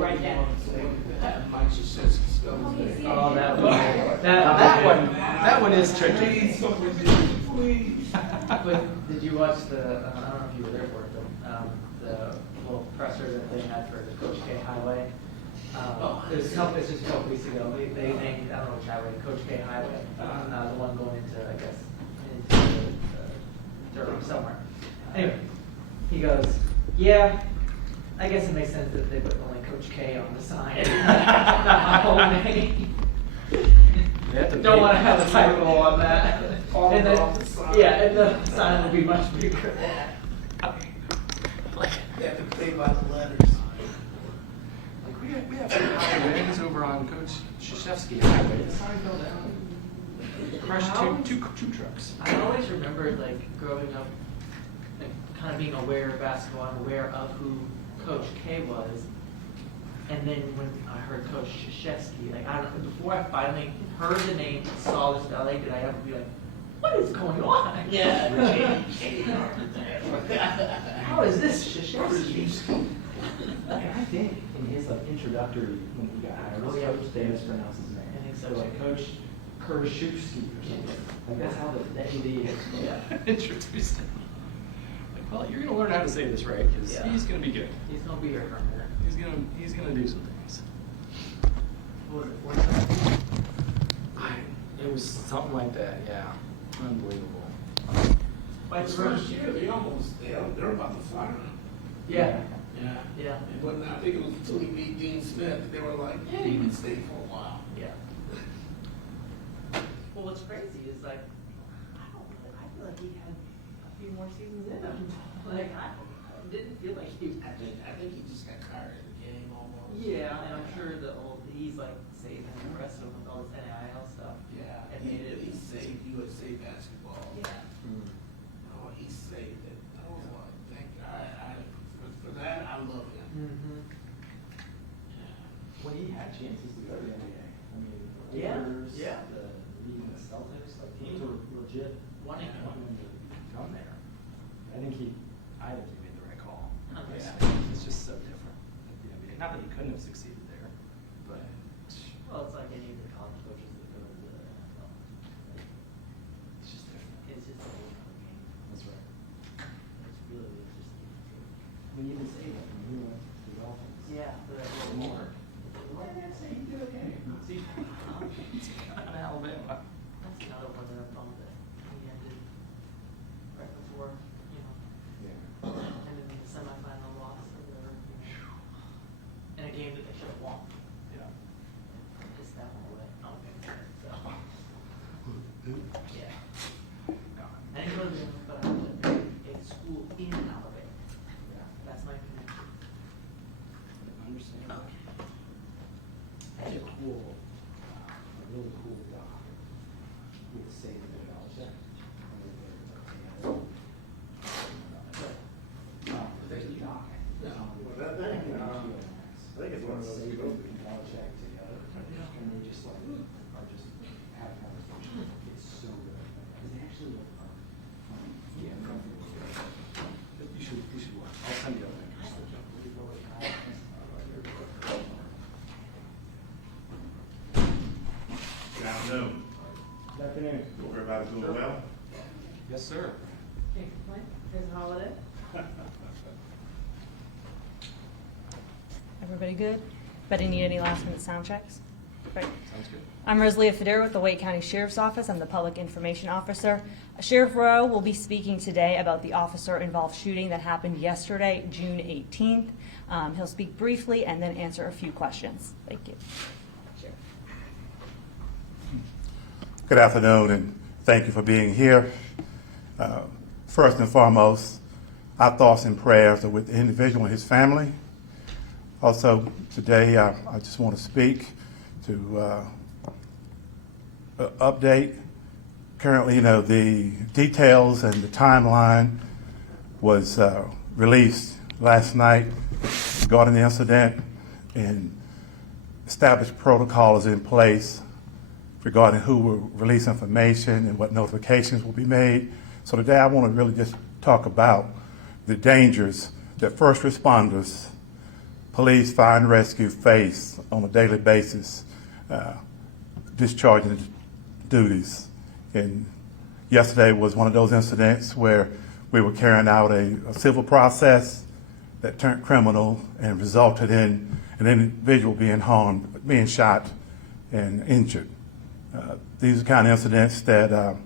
right now. Oh, that one is tricky. But did you watch the? I don't know if you were there for it, but the little presser that they had for the Coach K Highway. It's just a couple weeks ago. They named, I don't know which highway, Coach K Highway, the one going into, I guess, into Durham somewhere. Anyway, he goes, yeah, I guess it makes sense that they put only Coach K on the sign, not my whole name. Don't want to have a typo on that. And the sign will be much bigger. They have to play by the letters. We have some high winds over on Coach Krzyzewski Highway. The sign fell down. Crushed two trucks. I always remembered, like, growing up, like, kind of being aware of basketball and aware of who Coach K was. And then when I heard Coach Krzyzewski, like, I don't know, before I finally heard the name and saw this ballet, did I ever be like, what is going on? Yeah. How is this Krzyzewski? I think in his introductory when he got hired, they mispronounced his name. I think so. So like Coach Krzyzewski or something. Like that's how the ND is. Yeah. Introduced him. Like, well, you're gonna learn how to say this right because he's gonna be good. He's gonna be here for a minute. He's gonna do some things. What was it? 47? It was something like that. Yeah. Unbelievable. Like The first year, they're about to fire him. Yeah. Yeah. Yeah. But I think it was until he beat Dean Smith that they were like, yeah, he can stay for a while. Yeah. Well, what's crazy is like, I feel like he had a few more seasons in him. Like I didn't feel like he. I think he just got tired of the game almost. Yeah, and I'm sure he's like saving the rest of them with all this NIL stuff. Yeah. And made it. He saved USA basketball. Yeah. Oh, he saved it. I was like, thank God. For that, I love him. Mm-hmm. When he had chances to go to the NBA, I mean, the Yeah, Lakers, yeah. even the Celtics, like teams were legit Wanting him. wanting him to come there. I think he made the right call. Yeah. It's just so different. At the NBA. Not that he couldn't have succeeded there, but Well, it's like any of the college coaches that go to the NFL. it's just different. It's just a whole other game. That's right. It's really just a game. We even say that when we went to the Dolphins. Yeah, for that little more. Why did I say he did okay? See, It's kind of Alabama. That's another one that I'm bummed that he ended right before, yeah. ended in the semifinal loss or whatever. In a game that they should have won. Yeah. Just that one away. Okay. So, yeah. No. And it was but I went to a school in Alabama. Yeah. That's my connection. Understand. That's a really cool doc with Saban and Belichick. There's a doc. Well, that thing, I think it's one of those you go Saban through. and Belichick together, and they just are just have conversations. It's so good. Because they actually are funny. Yeah. You should watch. I'll send you a link. Good afternoon. Good afternoon. Hope everybody's doing well. Yes, sir. Can't complain. Here's a holiday. Everybody good? Anybody need any last minute sound checks? Great. Sounds good. I'm Rosalia Federa with the Wake County Sheriff's Office. I'm the Public Information Officer. Sheriff Rowe will be speaking today about the officer-involved shooting that happened yesterday, June 18th. He'll speak briefly and then answer a few questions. Thank you. Sheriff. Good afternoon, and thank you for being here. First and foremost, our thoughts and prayers are with the individual and his family. Also, today, I just want to speak to update. Currently, the details and the timeline was released last night regarding the incident, and established protocol is in place regarding who will release information and what notifications will be made. So today I want to really just talk about the dangers that first responders police, fire, and rescue face on a daily basis, discharging duties. And yesterday was one of those incidents where we were carrying out a civil process that turned criminal and resulted in an individual being harmed, being shot and injured. These are kind of incidents that are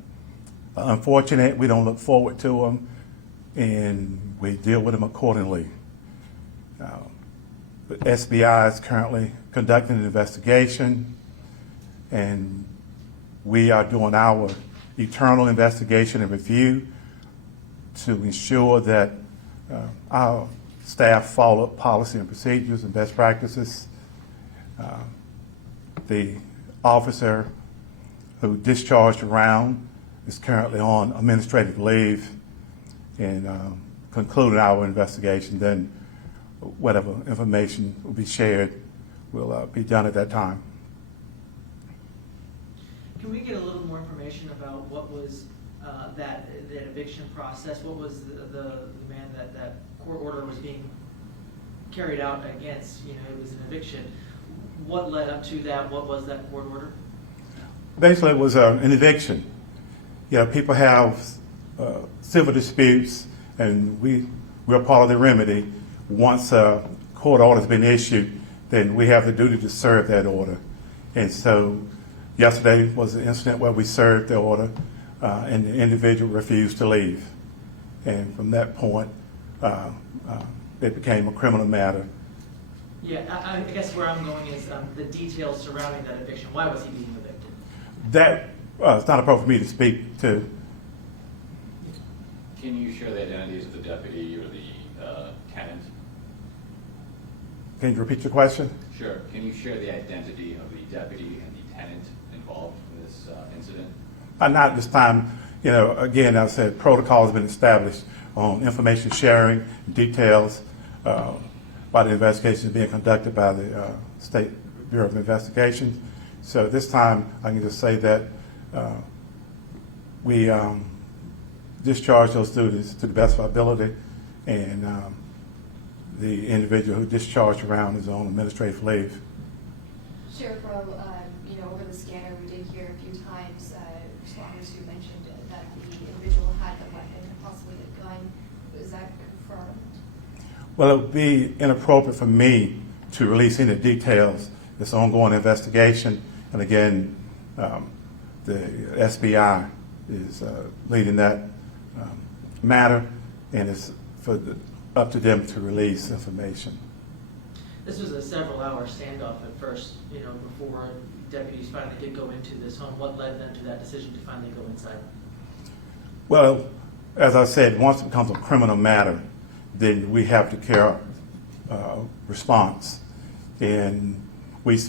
unfortunate. We don't look forward to them, and we deal with them accordingly. The SBI is currently conducting an investigation, and we are doing our internal investigation and review to ensure that our staff follow policy and procedures and best practices. The officer who discharged a round is currently on administrative leave, and concluding our investigation, then whatever information will be shared will be done at that time. Can we get a little more information about what was that eviction process? What was the man that court order was being carried out against? You know, it was an eviction. What led up to that? What was that court order? Basically, it was an eviction. You know, people have civil disputes, and we're part of the remedy. Once a court order has been issued, then we have the duty to serve that order. And so yesterday was an incident where we served the order, and the individual refused to leave. And from that point, it became a criminal matter. Yeah, I guess where I'm going is the details surrounding that eviction. Why was he being evicted? That it's not appropriate for me to speak to. Can you share the identities of the deputy or the tenant? Can you repeat your question? Sure. Can you share the identity of the deputy and the tenant involved in this incident? Not at this time. You know, again, as I said, protocol has been established on information sharing, details, by the investigation being conducted by the State Bureau of Investigation. So at this time, I can just say that we discharge those duties to the best of our ability, and the individual who discharged around is on administrative leave. Sheriff Rowe, you know, over the scanner, we did hear a few times responders who mentioned that the individual had a weapon, possibly a gun. Is that confirmed? Well, it would be inappropriate for me to release any details. It's an ongoing investigation, and again, the SBI is leading that matter, and it's up to them to release information. This was a several-hour standoff at first, you know, before deputies finally did go into this home. What led them to that decision to finally go inside? Well, as I said, once it becomes a criminal matter, then we have to carry out response. And we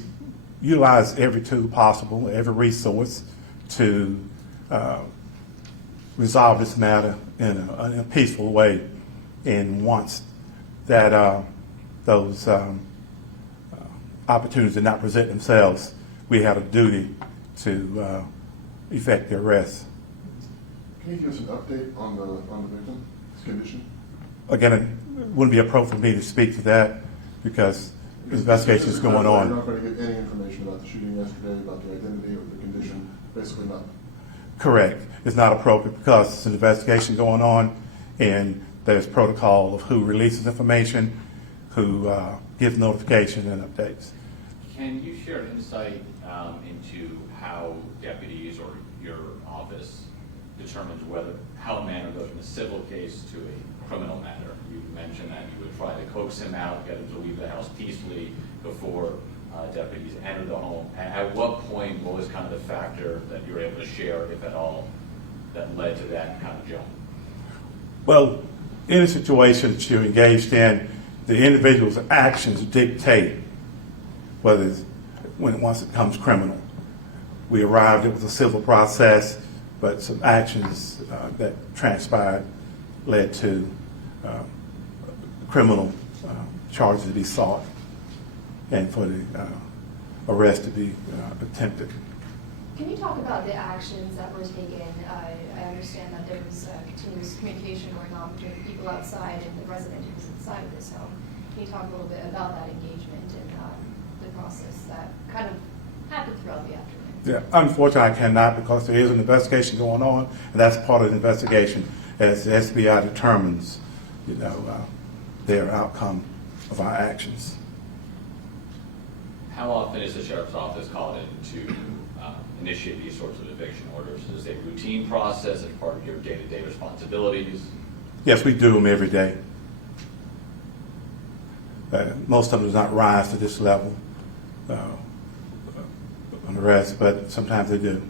utilize every tool possible, every resource to resolve this matter in a peaceful way. And once that those opportunities did not present themselves, we had a duty to effect the arrest. Can you give us an update on the victim, his condition? Again, it wouldn't be appropriate for me to speak to that because the investigation is going on. You're not going to get any information about the shooting yesterday, about the identity or the condition, basically nothing? Correct. It's not appropriate because it's an investigation going on, and there's protocol of who releases information, who gives notification and updates. Can you share insight into how deputies or your office determines how a matter goes from a civil case to a criminal matter? You mentioned that you would try to coax him out, get him to leave the house peacefully before deputies enter the home. At what point, what was kind of the factor that you were able to share, if at all, that led to that kind of jump? Well, in a situation that you're engaged in, the individual's actions dictate whether once it becomes criminal. We arrived, it was a civil process, but some actions that transpired led to criminal charges to be sought and for the arrest to be attempted. Can you talk about the actions that were taken? I understand that there was continuous communication going on between the people outside and the resident who was inside of this home. Can you talk a little bit about that engagement and the process that kind of happened throughout the afternoon? Yeah, unfortunately, I cannot because there is an investigation going on, and that's part of the investigation as the SBI determines, their outcome of our actions. How often is the sheriff's office called in to initiate these sorts of eviction orders? Is it a routine process as part of your day-to-day responsibilities? Yes, we do them every day. Most of them do not rise to this level on the rest, but sometimes they do.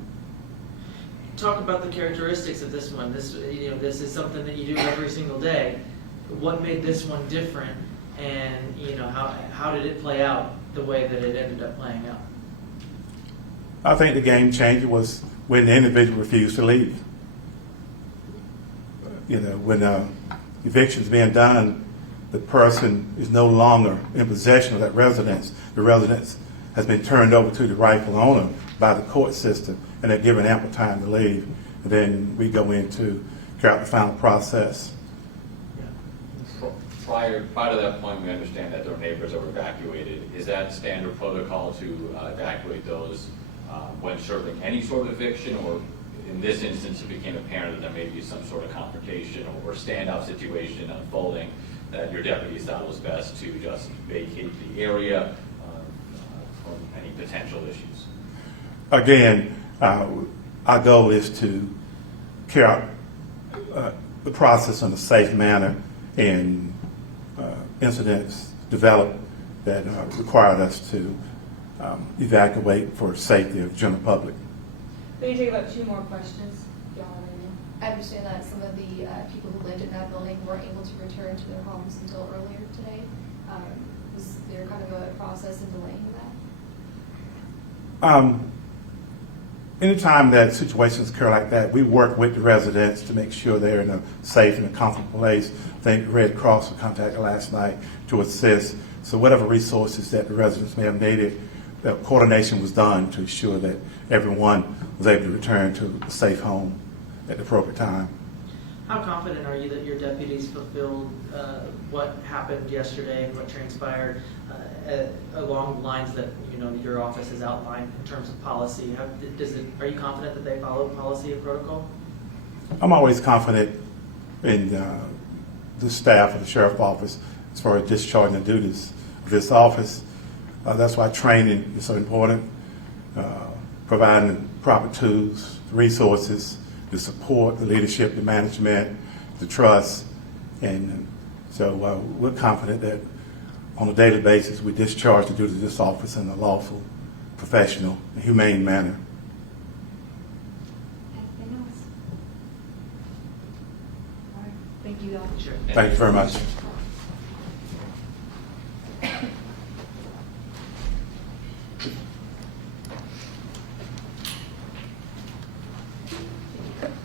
Talk about the characteristics of this one. This is something that you do every single day. What made this one different, and how did it play out the way that it ended up playing out? I think the game changer was when the individual refused to leave. When eviction's being done, the person is no longer in possession of that residence. The residence has been turned over to the rightful owner by the court system, and they're given ample time to leave. And then we go in to carry out the final process. Prior to that point, we understand that there are neighbors that were evacuated. Is that standard protocol to evacuate those when serving any sort of eviction, or in this instance it became apparent that there may be some sort of confrontation or standoff situation unfolding, that your deputies thought it was best to just vacate the area from any potential issues? Again, our goal is to carry out the process in a safe manner, and incidents developed that required us to evacuate for safety of the general public. We can take about 2 more questions. If y'all have any. I understand that some of the people who lived in that building weren't able to return to their homes until earlier today. Was there kind of a process in delaying that? Anytime that situations occur like that, we work with the residents to make sure they're in a safe and a comfortable place. I think Red Cross was contacted last night to assist. So whatever resources that the residents may have needed, the coordination was done to ensure that everyone was able to return to a safe home at the appropriate time. How confident are you that your deputies fulfilled what happened yesterday and what transpired along the lines that your office has outlined in terms of policy? Are you confident that they followed policy and protocol? I'm always confident in the staff of the sheriff's office as far as discharging the duties of this office. That's why training is so important, providing the proper tools, resources, the support, the leadership, the management, the trust. And so we're confident that on a daily basis we discharge the duties of this office in a lawful, professional, and humane manner. Anything else? All right. Thank you all. Sure. Thank you very much.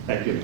Thank you.